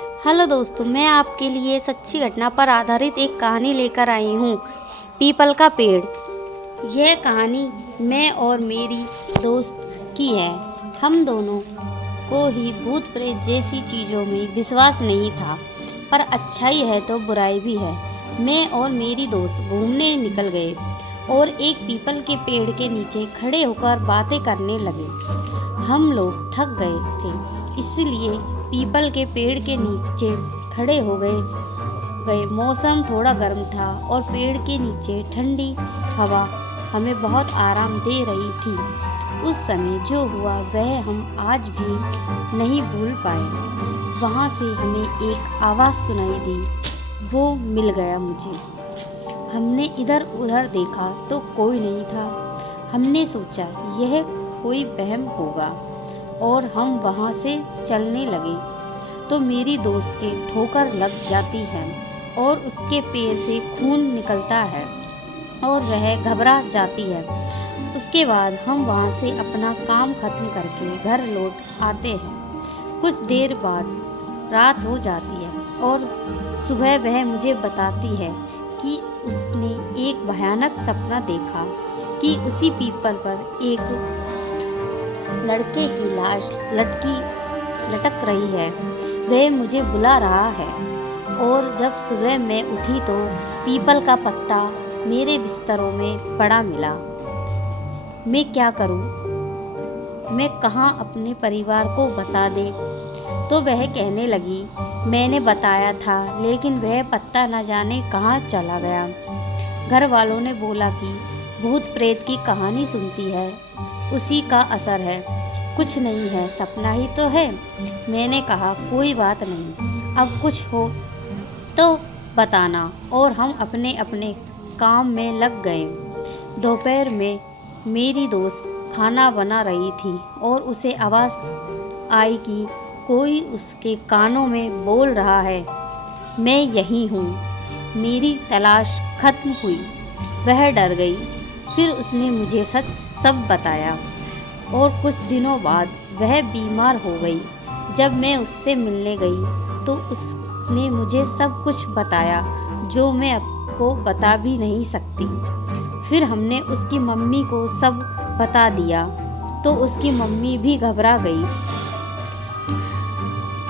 Hello दोस्तों, मैं आपके लिए सच्ची घटना पर आधारित एक कहानी लेकर आई हूँ, पीपल का पेड़। यह कहानी मैं और मेरी दोस्त की है। हम दोनों को ही भूत प्रेत जैसी चीज़ों में विश्वास नहीं था, पर अच्छाई है तो बुराई भी है। मैं और मेरी दोस्त घूमने निकल गए और एक पीपल के पेड़ के नीचे खड़े होकर बातें करने लगे। हम लोग थक गए थे, इसलिए पीपल के पेड़ के नीचे खड़े हो गए। मौसम थोड़ा गर्म था और पेड़ के नीचे ठंडी हवा हमें बहुत आराम दे रही थी। उस समय जो हुआ वह हम आज भी नहीं भूल पाए। वहाँ से हमें एक आवाज़ सुनाई दी, वो मिल गया मुझे। हमने इधर उधर देखा तो कोई नहीं था। हमने सोचा यह कोई वहम होगा और हम वहाँ से चलने लगे तो मेरी दोस्त के ठोकर लग जाती है और उसके पैर से खून निकलता है और वह घबरा जाती है। उसके बाद हम वहाँ से अपना काम ख़त्म करके घर लौट आते हैं। कुछ देर बाद रात हो जाती है और सुबह वह मुझे बताती है कि उसने एक भयानक सपना देखा कि उसी पीपल पर एक लड़के की लाश लटक रही है। वह मुझे बुला रहा है और जब सुबह मैं उठी तो पीपल का पत्ता मेरे बिस्तरों में पड़ा मिला। मैं क्या करूं? मैं कहाँ अपने परिवार को बता दे? तो वह कहने लगी, मैंने बताया था लेकिन वह पत्ता न जाने कहाँ चला गया। घर वालों ने बोला कि भूत प्रेत की कहानी सुनती है, उसी का असर है, कुछ नहीं है, सपना ही तो है। मैंने कहा कोई बात नहीं, अब कुछ हो तो बताना। और हम अपने अपने काम में लग गए। दोपहर में मेरी दोस्त खाना बना रही थी और उसे आवाज़ आई कि कोई उसके कानों में बोल रहा है, मैं यहीं हूँ। मेरी तलाश खत्म हुई। वह डर गई। फिर उसने मुझे सब बताया और कुछ दिनों बाद वह बीमार हो गई। जब मैं उससे मिलने गई तो उसने मुझे सब कुछ बताया जो मैं आपको बता भी नहीं सकती। फिर हमने उसकी मम्मी को सब बता दिया तो उसकी मम्मी भी घबरा गई।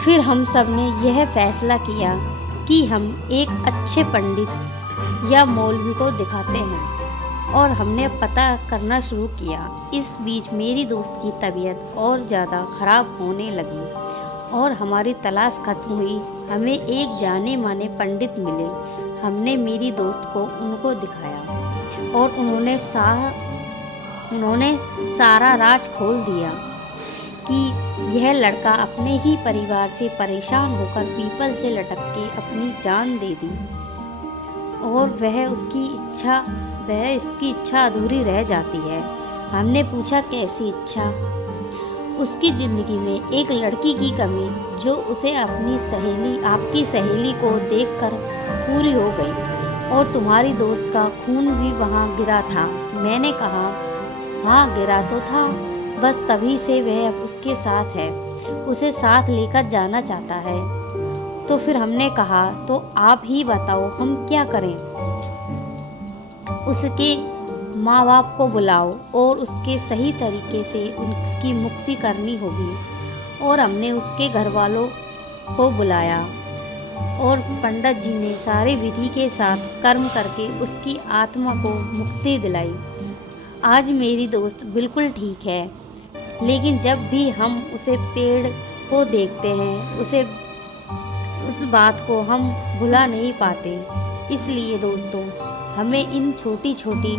फिर हम सब ने यह फैसला किया कि हम एक अच्छे पंडित या मौलवी को दिखाते हैं और हमने पता करना शुरू किया। इस बीच मेरी दोस्त की तबीयत और ज़्यादा ख़राब होने लगी और हमारी तलाश खत्म हुई। हमें एक जाने माने पंडित मिले। हमने मेरी दोस्त को उनको दिखाया और उन्होंने सारा राज खोल दिया कि यह लड़का अपने ही परिवार से परेशान होकर पीपल से लटक के अपनी जान दे दी और वह उसकी इच्छा अधूरी रह जाती है। हमने पूछा कैसी इच्छा? उसकी ज़िंदगी में एक लड़की की कमी जो उसे आपकी सहेली को देखकर पूरी हो गई और तुम्हारी दोस्त का खून भी वहाँ गिरा था। मैंने कहा हाँ गिरा तो था, बस तभी से वह अब उसके साथ है, उसे साथ लेकर जाना चाहता है। तो फिर हमने कहा तो आप ही बताओ हम क्या करें? उसके माँ बाप को बुलाओ और उसके सही तरीके से उसकी मुक्ति करनी होगी। और हमने उसके घर वालों को बुलाया और पंडित जी ने सारी विधि के साथ कर्म करके उसकी आत्मा को मुक्ति दिलाई। आज मेरी दोस्त बिल्कुल ठीक है, लेकिन जब भी हम उसे पेड़ को देखते हैं उस बात को हम भुला नहीं पाते। इसलिए दोस्तों, हमें इन छोटी छोटी